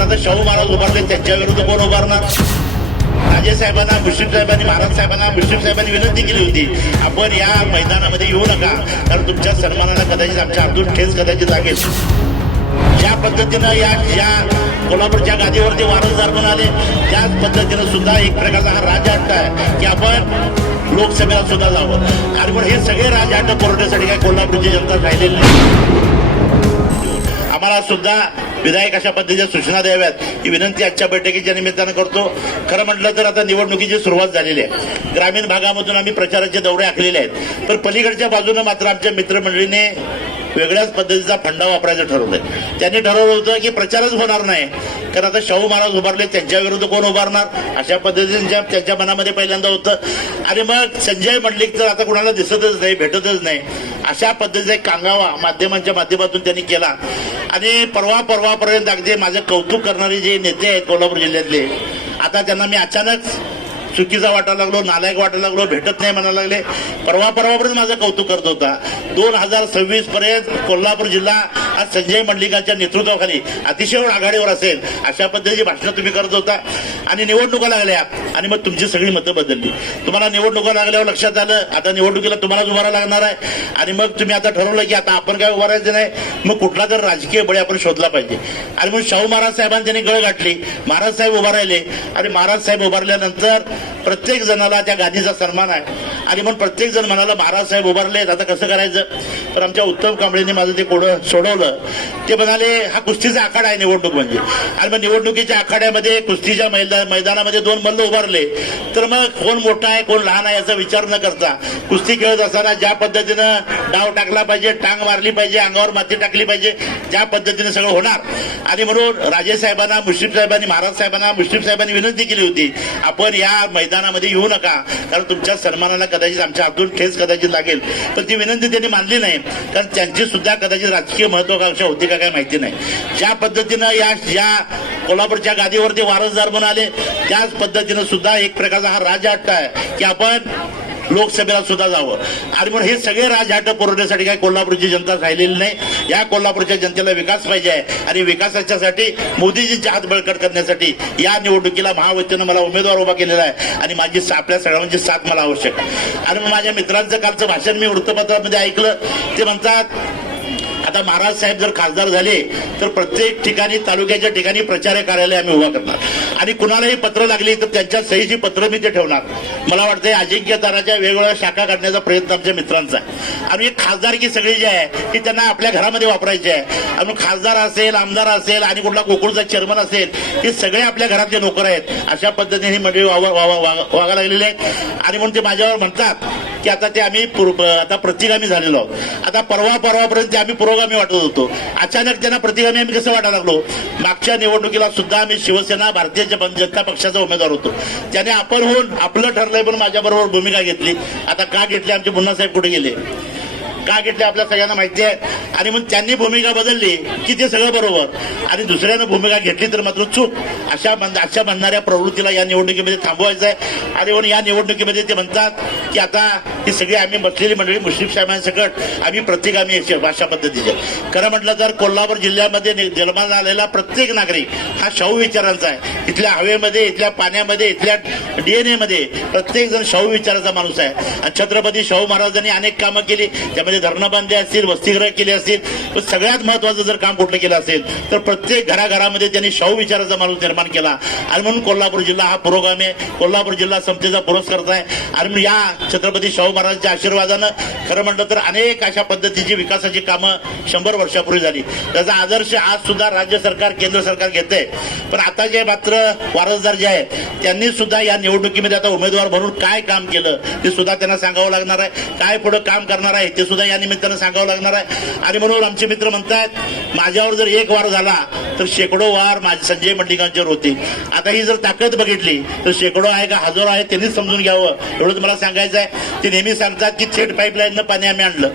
आता शाहू महाराज उभारले त्यांच्या विरुद्ध कोण उभारणार राजे साहेबांना मुश्रीफ साहेबांनी महाराज साहेबांना मुश्रीफ साहेबांनी विनंती केली होती आपण या मैदानामध्ये येऊ नका कारण तुमच्या सन्मानाला कदाचित आमच्या अब्दूल ठेस कदाचित लागेल ज्या पद्धतीनं या ज्या कोल्हापूरच्या गादीवरती वारसदार म्हणाले त्याच पद्धतीनं सुद्धा एक प्रकारचा हा राजहट्ट आहे की आपण लोकसभेला सुद्धा जावं कारण हे सगळे राजहट्ट पुरवण्यासाठी काय कोल्हापूरची जनता राहिलेली नाही आम्हाला सुद्धा विधायक अशा पद्धतीच्या सूचना द्याव्यात ही विनंती आजच्या बैठकीच्या निमित्तानं करतो खरं म्हटलं तर आता निवडणुकीची सुरुवात झालेली आहे ग्रामीण भागामधून आम्ही प्रचाराचे दौरे आखलेले आहेत तर पलीकडच्या बाजूनं मात्र आमच्या मित्रमंडळीने वेगळ्याच पद्धतीचा फंडा वापरायचं ठरवलंय त्यांनी ठरवलं होतं की प्रचारच होणार नाही कारण आता शाहू महाराज उभारले त्यांच्या विरुद्ध कोण उभारणार अशा पद्धतीने त्यांच्या मनामध्ये पहिल्यांदा होतं आणि मग संजय मंडलिक तर आता कुणाला दिसतच नाही भेटतच नाही अशा पद्धतीचा एक कांगावा माध्यमांच्या माध्यमातून त्यांनी केला आणि परवा परवापर्यंत अगदी माझं कौतुक करणारे जे नेते आहेत कोल्हापूर जिल्ह्यातले आता त्यांना मी अचानक चुकीचा वाटायला लागलो नालायक वाटायला लागलो भेटत नाही म्हणायला लागले परवा परवापर्यंत माझं कौतुक करत होता दोन हजार सव्वीस पर्यंत कोल्हापूर जिल्हा आज संजय मंडलिकांच्या नेतृत्वाखाली अतिशय आघाडीवर असेल अशा पद्धतीची भाषण तुम्ही करत होता आणि निवडणुका लागल्या आणि मग तुमची सगळी मतं बदलली तुम्हाला निवडणुका लागल्यावर लक्षात आलं आता निवडणुकीला तुम्हालाच उभारा लागणार आहे आणि मग तुम्ही आता ठरवलं की आता आपण काय उभारायचं नाही मग कुठला तर राजकीय बळी आपण शोधला पाहिजे आणि मग शाहू महाराज साहेबांनी गळ गाठली महाराज साहेब उभारायले आणि महाराज साहेब उभारल्यानंतर प्रत्येक जणाला त्या गादीचा सन्मान आहे आणि म्हणून प्रत्येक जण म्हणाला महाराज साहेब उभारले आता कसं करायचं तर आमच्या उत्तम कांबळेने माझं ते कोडं सोडवलं ते म्हणाले हा कुस्तीचा आखाडा आहे निवडणूक म्हणजे आणि मग निवडणुकीच्या आखाड्यामध्ये कुस्तीच्या मैदा मैदानामध्ये दोन मल्ल उभारले तर मग कोण मोठा आहे कोण लहान आहे याचा विचार न करता कुस्ती खेळत असताना ज्या पद्धतीनं डाव टाकला पाहिजे टांग मारली पाहिजे अंगावर माती टाकली पाहिजे ज्या पद्धतीने सगळं होणार आणि म्हणून राजे साहेबांना मुश्रीफ साहेबांनी महाराज साहेबांना मुश्रीफ साहेबांनी विनंती केली होती आपण या मैदानामध्ये येऊ नका कारण तुमच्या सन्मानाला कदाचित आमच्या हातून ठेच कदाचित लागेल पण ती विनंती त्यांनी मानली नाही कारण त्यांची सुद्धा कदाचित राजकीय महत्वाकांक्षा होती का काय माहिती नाही ज्या पद्धतीनं या या कोल्हापूरच्या गादीवरती वारसदार म्हणून आले त्याच पद्धतीनं सुद्धा एक प्रकारचा हा राजा आहे की आपण लोकसभेला सुद्धा जावं आणि मग हे सगळे राजहाट पुरवण्यासाठी काय कोल्हापूरची जनता राहिलेली नाही या कोल्हापूरच्या जनतेला विकास पाहिजे आहे आणि विकासाच्यासाठी मोदीजी हात बळकट करण्यासाठी या निवडणुकीला महावतीनं मला उमेदवार उभा केलेला आहे आणि माझी आपल्या सगळ्यांची साथ मला आवश्यक आहे आणि माझ्या मित्रांचं कालचं भाषण मी वृत्तपत्रामध्ये ऐकलं ते म्हणतात आता महाराज साहेब जर खासदार झाले तर प्रत्येक ठिकाणी तालुक्याच्या ठिकाणी प्रचार कार्यालय आम्ही उभा करणार आणि कुणालाही पत्र लागली तर त्यांच्या सहीची पत्र मी ते ठेवणार मला वाटतं अजिंक्य दाराच्या वेगवेगळ्या शाखा काढण्याचा प्रयत्न आमच्या मित्रांचा आणि खासदारकी सगळी जी आहे ती त्यांना आपल्या घरामध्ये वापरायची आहे आणि खासदार असेल आमदार असेल आणि कुठला कोकणचा चेअरमन असेल हे सगळे आपल्या घरातले नोकर आहेत अशा पद्धतीने मंडळी वागा लागलेली आहेत आणि म्हणून ते माझ्यावर म्हणतात की आता ते आम्ही आता प्रतिगामी झालेलो आहोत आता परवा परवापर्यंत आम्ही पुरोगामी वाटत होतो अचानक त्यांना प्रतिगामी आम्ही कसं वाटायला लागलो मागच्या निवडणुकीला सुद्धा आम्ही शिवसेना भारतीय जनता पक्षाचा उमेदवार होतो त्याने आपण होऊन आपलं ठरलंय पण माझ्याबरोबर भूमिका घेतली आता का घेतली आमचे मुन्ना साहेब कुठे गेले का घेतले आपल्या सगळ्यांना माहिती आहे आणि म्हणून त्यांनी भूमिका बदलली की ते सगळं बरोबर आणि दुसऱ्यानं भूमिका घेतली तर मात्र चूक अशा अशा बनणाऱ्या प्रवृत्तीला या निवडणुकीमध्ये थांबवायचं आहे आणि म्हणून या निवडणुकीमध्ये ते म्हणतात की आता ही सगळी आम्ही बसलेली मंडळी मुश्रीफ साहेबांसकट आम्ही प्रत्येक आम्ही भाषा पद्धतीचे खरं म्हटलं तर कोल्हापूर जिल्ह्यामध्ये जन्माला आलेला प्रत्येक नागरिक हा शाहू विचारांचा आहे इथल्या हवेमध्ये इथल्या पाण्यामध्ये इथल्या डीएनए मध्ये प्रत्येक जण शाहू विचाराचा माणूस आहे आणि छत्रपती शाहू महाराजांनी अनेक कामं केली त्यामध्ये धरणं बांधले असतील वस्तीग्रह केले असतील सगळ्यात महत्वाचं जर काम कुठलं केलं असेल तर प्रत्येक घराघरामध्ये त्यांनी शाहू विचाराचा माणूस निर्माण केला आणि म्हणून कोल्हापूर जिल्हा हा पुरोगामी आहे कोल्हापूर जिल्हा समतेचा पुरस्कार आहे आणि या छत्रपती शाहू महाराजांच्या आशीर्वादानं खरं म्हटलं तर अनेक अशा पद्धतीची विकासाची कामं शंभर वर्षापूर्वी झाली त्याचा आदर्श आज सुद्धा राज्य सरकार केंद्र सरकार घेत पण आता जे मात्र वारसदार जे आहेत त्यांनी सुद्धा या निवडणुकीमध्ये आता उमेदवार भरून काय काम केलं ते सुद्धा त्यांना सांगावं लागणार आहे काय पुढे काम करणार आहे ते सुद्धा या निमित्तानं सांगावं लागणार आहे आणि म्हणून आमचे मित्र म्हणतात माझ्यावर जर एक वार झाला तर शेकडो वार माझे संजय मंडिकांच्यावर होती आता ही जर ताकद बघितली तर शेकडो आहे का हजारो आहे त्यांनीच समजून घ्यावं एवढंच मला सांगायचं आहे ते नेहमी तुम्ही सांगतात की थेट पाईपलाईननं पाणी आम्ही आणलं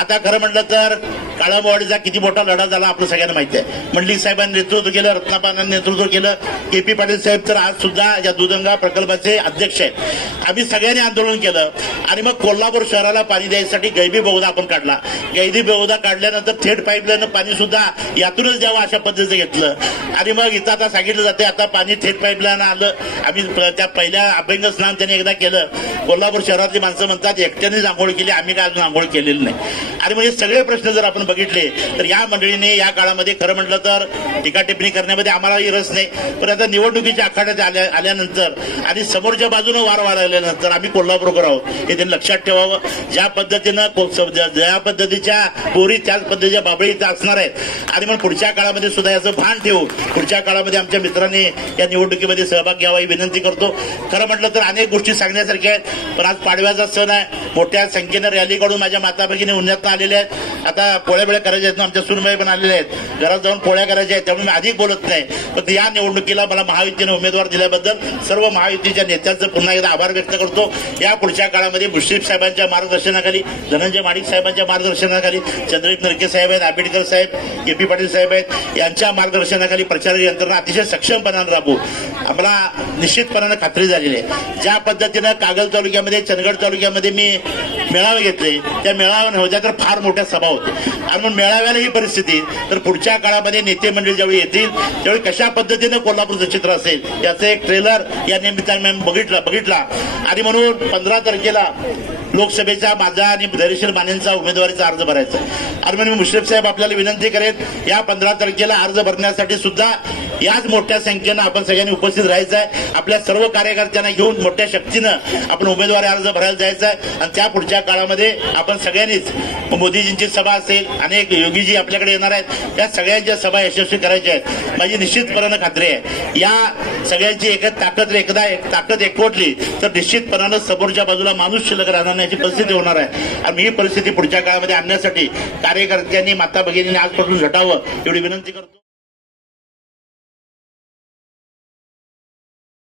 आता खरं म्हटलं तर काळाबावाडीचा किती मोठा लढा झाला आपल्या सगळ्यांना माहिती आहे मंडळी साहेबांनी नेतृत्व केलं रत्नाबाणांनी नेतृत्व केलं के पी पाटील साहेब तर आज सुद्धा या दुधंगा प्रकल्पाचे अध्यक्ष आहेत आम्ही सगळ्यांनी आंदोलन केलं आणि मग कोल्हापूर शहराला पाणी द्यायसाठी गैबी बहुदा आपण काढला गैदी बहुदा काढल्यानंतर थेट पाईपलाईन पाणी सुद्धा यातूनच द्यावं अशा पद्धतीचं घेतलं आणि मग इथं आता सांगितलं जाते आता पाणी थेट पाईपलाईन आलं आम्ही त्या पहिल्या अभ्यंग स्नान त्यांनी एकदा केलं कोल्हापूर शहरातली माणसं म्हणतात एकट्यानेच आंघोळ केली आम्ही काय अजून आंघोळ केलेली नाही आणि म्हणजे सगळे प्रश्न जर आपण बघितले तर या मंडळीने या काळामध्ये खरं म्हटलं तर टीका टिप्पणी करण्यामध्ये आम्हालाही रस नाही पण आता निवडणुकीच्या आखाड्यात आल्या आल्यानंतर आणि समोरच्या बाजूनं वार आल्यानंतर आम्ही कोल्हापूरकर आहोत हे त्यांनी लक्षात ठेवावं ज्या पद्धतीनं ज्या पद्धतीच्या पोरी त्याच पद्धतीच्या बाबळी इथं असणार आहेत आणि मग पुढच्या काळामध्ये सुद्धा याचं भान ठेवू पुढच्या काळामध्ये आमच्या मित्रांनी या निवडणुकीमध्ये सहभाग घ्यावा ही विनंती करतो खरं म्हटलं तर अनेक गोष्टी सांगण्यासारख्या आहेत पण आज पाडव्याचा सण आहे मोठ्या संख्येनं रॅली काढून माझ्या माता भगिनी उन्नत आलेले आहेत आता पोळ्या बिळ्या करायच्या आहेत आमच्या सुनमय पण आलेले आहेत घरात जाऊन पोळ्या करायच्या आहेत त्यामुळे मी अधिक बोलत नाही पण या निवडणुकीला मला महायुतीने उमेदवार दिल्याबद्दल सर्व महायुतीच्या नेत्यांचं पुन्हा एकदा आभार व्यक्त करतो या पुढच्या काळामध्ये मुश्रीफ साहेबांच्या मार्गदर्शनाखाली धनंजय माणिक साहेबांच्या मार्गदर्शनाखाली चंद्रजित नरके साहेब आहेत आंबेडकर साहेब के पी पाटील साहेब आहेत यांच्या मार्गदर्शनाखाली प्रचार यंत्रणा अतिशय सक्षमपणानं राबू आम्हाला निश्चितपणानं खात्री झालेली आहे ज्या पद्धतीनं कागल तालुक्यामध्ये चंदगड तालुक्यामध्ये मी मेळावे घेतले त्या मेळाव्या नव्हत्या हो तर फार मोठ्या सभा होत्या आणि मग मेळाव्याला ही परिस्थिती तर पुढच्या काळामध्ये नेते मंडळी ज्यावेळी येतील त्यावेळी कशा पद्धतीनं कोल्हापूरचं चित्र असेल याचं एक ट्रेलर या निमित्ताने बघितला बघितला आणि म्हणून पंधरा तारखेला लोकसभेचा माझा आणि धैर्यशील मानेंचा उमेदवारीचा अर्ज भरायचा आणि म्हणून मुश्रीफ साहेब आपल्याला विनंती करेल या पंधरा तारखेला अर्ज भरण्यासाठी सुद्धा याच मोठ्या संख्येनं आपण सगळ्यांनी उपस्थित राहायचं आहे आपल्या सर्व कार्यकर्त्यांना घेऊन मोठ्या शक्तीनं आपण उमेदवारी अर्ज भरायला जायचा आहे आणि त्या पुढच्या काळामध्ये आपण सगळ्यांनीच मोदीजींची सभा असेल अनेक योगीजी आपल्याकडे येणार आहेत या सगळ्यांच्या सभा यशस्वी करायच्या आहेत माझी निश्चितपणानं खात्री आहे या सगळ्यांची एक ताकद एकदा एक ताकद एकवटली तर निश्चितपणानं समोरच्या बाजूला माणूस शिल्लक राहणार नाही परिस्थिती होणार आहे आणि ही परिस्थिती पुढच्या काळामध्ये आणण्यासाठी कार्यकर्त्यांनी माता भगिनी आजपासून झटावं एवढी विनंती करतो